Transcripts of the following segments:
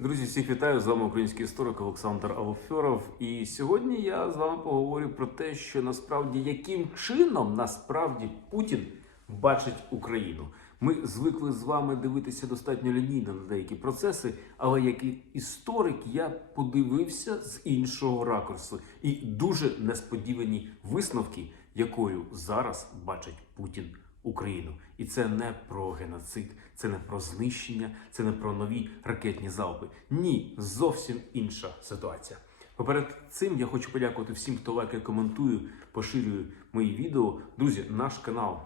Друзі, всіх вітаю! З вами український історик Олександр Алофьоров. І сьогодні я з вами поговорю про те, що насправді яким чином насправді Путін бачить Україну. Ми звикли з вами дивитися достатньо лінійно на деякі процеси, але як історик я подивився з іншого ракурсу і дуже несподівані висновки, якою зараз бачить Путін Україну. І це не про геноцид, це не про знищення, це не про нові ракетні залпи. Ні, зовсім інша ситуація. Поперед цим я хочу подякувати всім, хто лайкає, коментує, поширює мої відео. Друзі, наш канал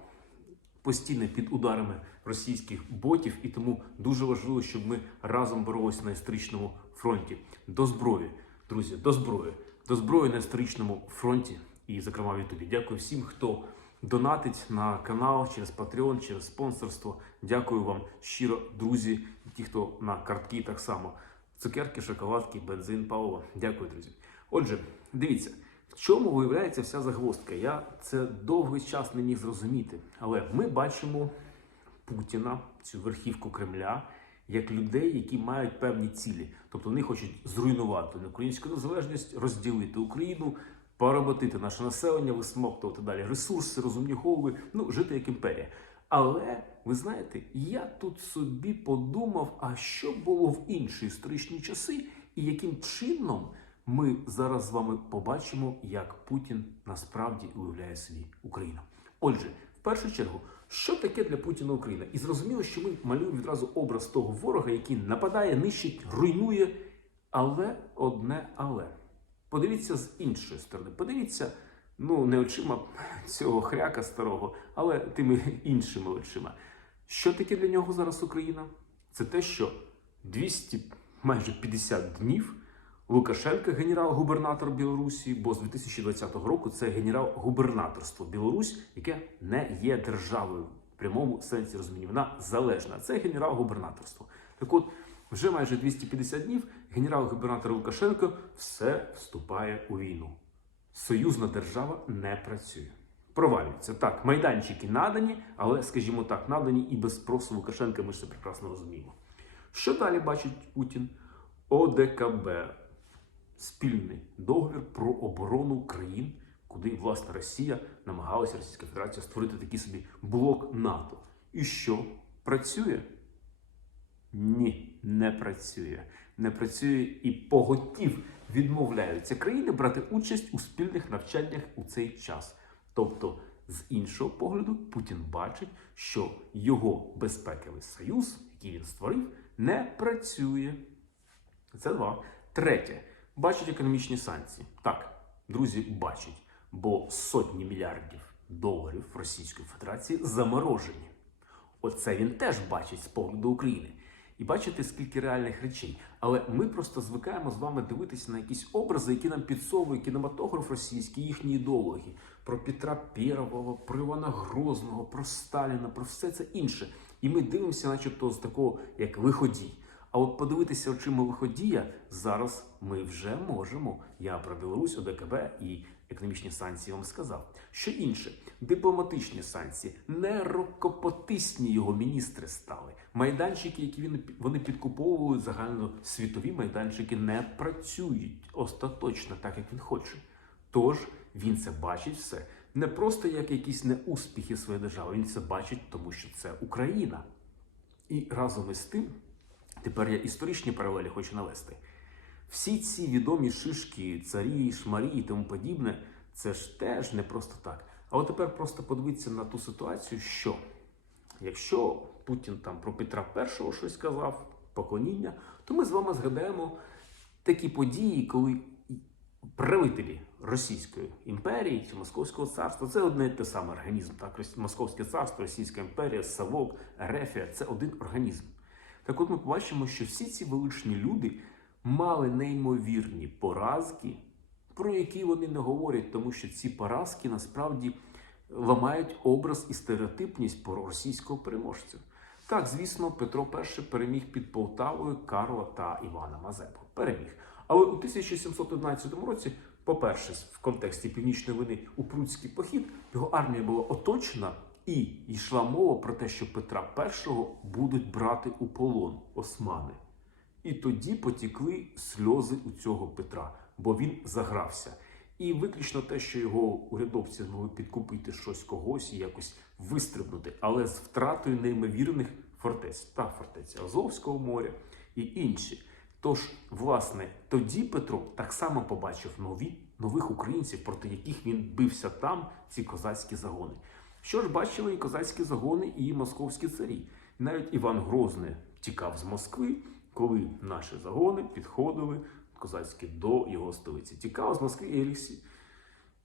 постійно під ударами російських ботів, і тому дуже важливо, щоб ми разом боролися на історичному фронті. До зброї, друзі, до зброї, до зброї на історичному фронті, і, зокрема, в Ютубі. Дякую всім, хто донатить на канал через Patreon, через спонсорство. Дякую вам щиро, друзі, ті, хто на картки так само. Цукерки, шоколадки, бензин, паливо. Дякую, друзі. Отже, дивіться, в чому виявляється вся загвоздка. Я це довгий час не міг зрозуміти. Але ми бачимо Путіна, цю верхівку Кремля, як людей, які мають певні цілі. Тобто вони хочуть зруйнувати українську незалежність, розділити Україну, поработити наше населення, висмоктувати далі ресурси, розумні голови, ну жити як імперія. Але ви знаєте, я тут собі подумав, а що було в інші історичні часи, і яким чином ми зараз з вами побачимо, як Путін насправді уявляє собі Україну. Отже, в першу чергу, що таке для Путіна Україна? І зрозуміло, що ми малюємо відразу образ того ворога, який нападає, нищить, руйнує. Але одне але. Подивіться з іншої сторони. Подивіться, ну не очима цього хряка старого, але тими іншими очима. Що таке для нього зараз Україна? Це те, що 200, майже 50 днів Лукашенко, генерал-губернатор Білорусі, бо з 2020 року це генерал-губернаторство Білорусь, яке не є державою в прямому сенсі розуміння. Вона залежна. Це генерал-губернаторство. Так от, вже майже 250 днів генерал-губернатор Лукашенко все вступає у війну. Союзна держава не працює. Провалюється. Так, майданчики надані, але, скажімо так, надані і без спросу Лукашенка, ми ж це прекрасно розуміємо. Що далі бачить Путін? ОДКБ спільний договір про оборону країн, куди власне Росія намагалася Російська Федерація створити такий собі блок НАТО. І що працює? Ні, не працює. Не працює і поготів відмовляються країни брати участь у спільних навчаннях у цей час. Тобто, з іншого погляду, Путін бачить, що його безпековий союз, який він створив, не працює. Це два. Третє. Бачить економічні санкції. Так, друзі, бачать, бо сотні мільярдів доларів Російської Федерації заморожені. Оце він теж бачить з погляду України. І бачите, скільки реальних речей. Але ми просто звикаємо з вами дивитися на якісь образи, які нам підсовує кінематограф російський, їхні ідеологи. Про Петра Первого, про Івана Грозного, про Сталіна, про все це інше. І ми дивимося, начебто, з такого, як виходій. А от подивитися очима виходія зараз ми вже можемо. Я про Білорусь, ОДКБ і економічні санкції вам сказав. Що інше, дипломатичні санкції, не рукопотисні його міністри стали. Майданчики, які він вони підкуповують загальносвітові майданчики, не працюють остаточно так, як він хоче. Тож він це бачить все не просто як якісь неуспіхи своєї держави. Він це бачить, тому що це Україна. І разом із тим. Тепер я історичні паралелі хочу навести. Всі ці відомі шишки, царі, шмарі і тому подібне, це ж теж не просто так. А от тепер просто подивіться на ту ситуацію, що якщо Путін там про Петра І щось сказав, поклоніння, то ми з вами згадаємо такі події, коли правителі Російської імперії чи Московського царства це одне і те саме організм. Так, Московське царство, Російська імперія, Савок, Ерефія це один організм. Так от ми побачимо, що всі ці величні люди мали неймовірні поразки, про які вони не говорять, тому що ці поразки насправді ламають образ і стереотипність про російського переможця. Так, звісно, Петро І переміг під Полтавою Карла та Івана Мазепу. Переміг. Але у 1711 році, по-перше, в контексті північної війни у Пруцький похід його армія була оточена. І йшла мова про те, що Петра І будуть брати у полон османи. І тоді потікли сльози у цього Петра, бо він загрався. І виключно те, що його урядовці змогли підкупити щось когось і якось вистрибнути, але з втратою неймовірних фортець та фортеці Азовського моря і інші. Тож, власне, тоді Петро так само побачив нові нових українців, проти яких він бився там, ці козацькі загони. Що ж бачили і козацькі загони, і московські царі. Навіть Іван Грозний тікав з Москви, коли наші загони підходили козацькі до його столиці. Тікав з Москви і Елісі.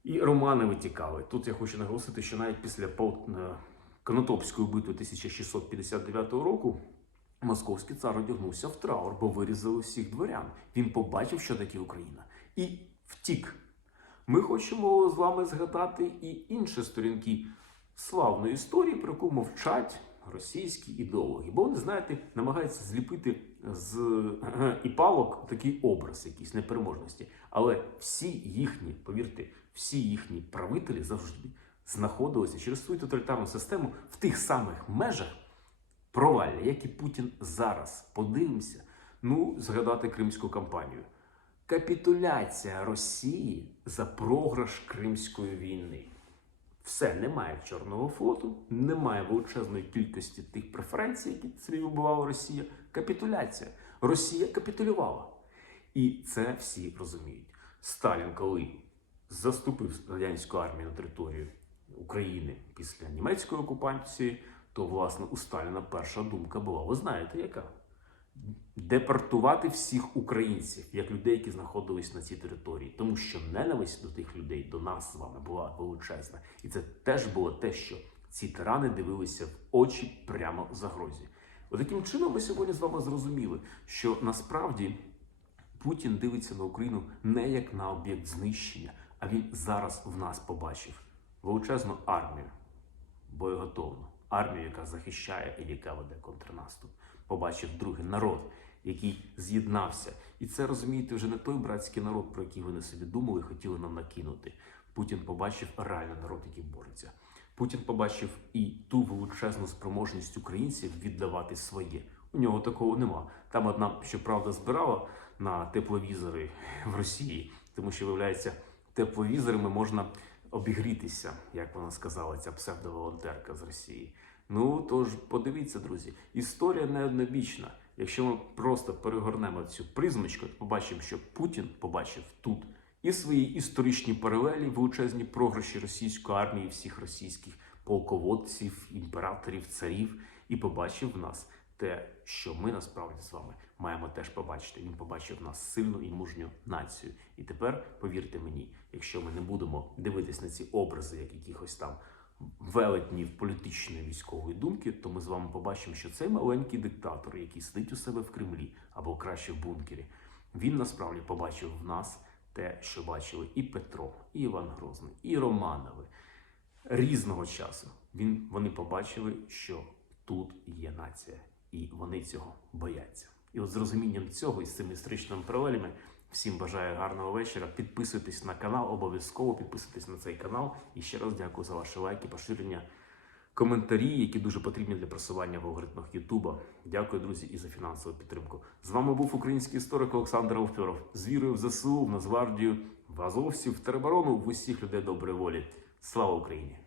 І Романи витікали. Тут я хочу наголосити, що навіть після е, Конотопської битви 1659 року московський цар одягнувся в траур, бо вирізали всіх дворян. Він побачив, що таке Україна, і втік. Ми хочемо з вами згадати і інші сторінки славної історії, про яку мовчать російські ідеологи. Бо вони, знаєте, намагаються зліпити з і палок такий образ якийсь непереможності. Але всі їхні, повірте, всі їхні правителі завжди знаходилися через свою тоталітарну систему в тих самих межах провалля, як і Путін зараз. Подивимося. Ну, згадати Кримську кампанію. Капітуляція Росії за програш Кримської війни. Все, немає Чорного флоту, немає величезної кількості тих преференцій, які собі вибивала Росія. Капітуляція. Росія капітулювала. І це всі розуміють. Сталін, коли заступив радянську армію на територію України після німецької окупації, то власне у Сталіна перша думка була: ви знаєте, яка? Депортувати всіх українців як людей, які знаходились на цій території, тому що ненависть до тих людей, до нас з вами була величезна, і це теж було те, що ці тирани дивилися в очі прямо в загрозі. Отаким чином, ми сьогодні з вами зрозуміли, що насправді Путін дивиться на Україну не як на об'єкт знищення, а він зараз в нас побачив величезну армію, боєготовну армію, яка захищає і яка веде контрнаступ. Побачив другий народ, який з'єднався. І це розумієте вже не той братський народ, про який вони собі думали, хотіли нам накинути. Путін побачив реальний народ, який бореться. Путін побачив і ту величезну спроможність українців віддавати своє. У нього такого нема. Там одна, щоправда, збирала на тепловізори в Росії, тому що виявляється, тепловізорами можна обігрітися, як вона сказала, ця псевдоволонтерка з Росії. Ну тож подивіться, друзі, історія не однобічна. Якщо ми просто перегорнемо цю призмочку, то побачимо, що Путін побачив тут і свої історичні паралелі, величезні програші російської армії, всіх російських полководців, імператорів, царів, і побачив в нас те, що ми насправді з вами маємо теж побачити. Він побачив в нас сильну і мужню націю. І тепер повірте мені, якщо ми не будемо дивитись на ці образи, як якихось там велетнів політичної військової думки, то ми з вами побачимо, що цей маленький диктатор, який сидить у себе в Кремлі або краще в бункері, він насправді побачив в нас те, що бачили і Петро, і Іван Грозний, і Романови різного часу. Він вони побачили, що тут є нація, і вони цього бояться. І от з розумінням цього і з цими історичними паралелями всім бажаю гарного вечора. Підписуйтесь на канал, обов'язково підписуйтесь на цей канал. І ще раз дякую за ваші лайки, поширення, коментарі, які дуже потрібні для просування в алгоритмах Ютуба. Дякую, друзі, і за фінансову підтримку. З вами був український історик Олександр Овфьоров. З вірою в ЗСУ, в Нацгвардію, в Азовців, в тероборону, в усіх людей доброї волі. Слава Україні!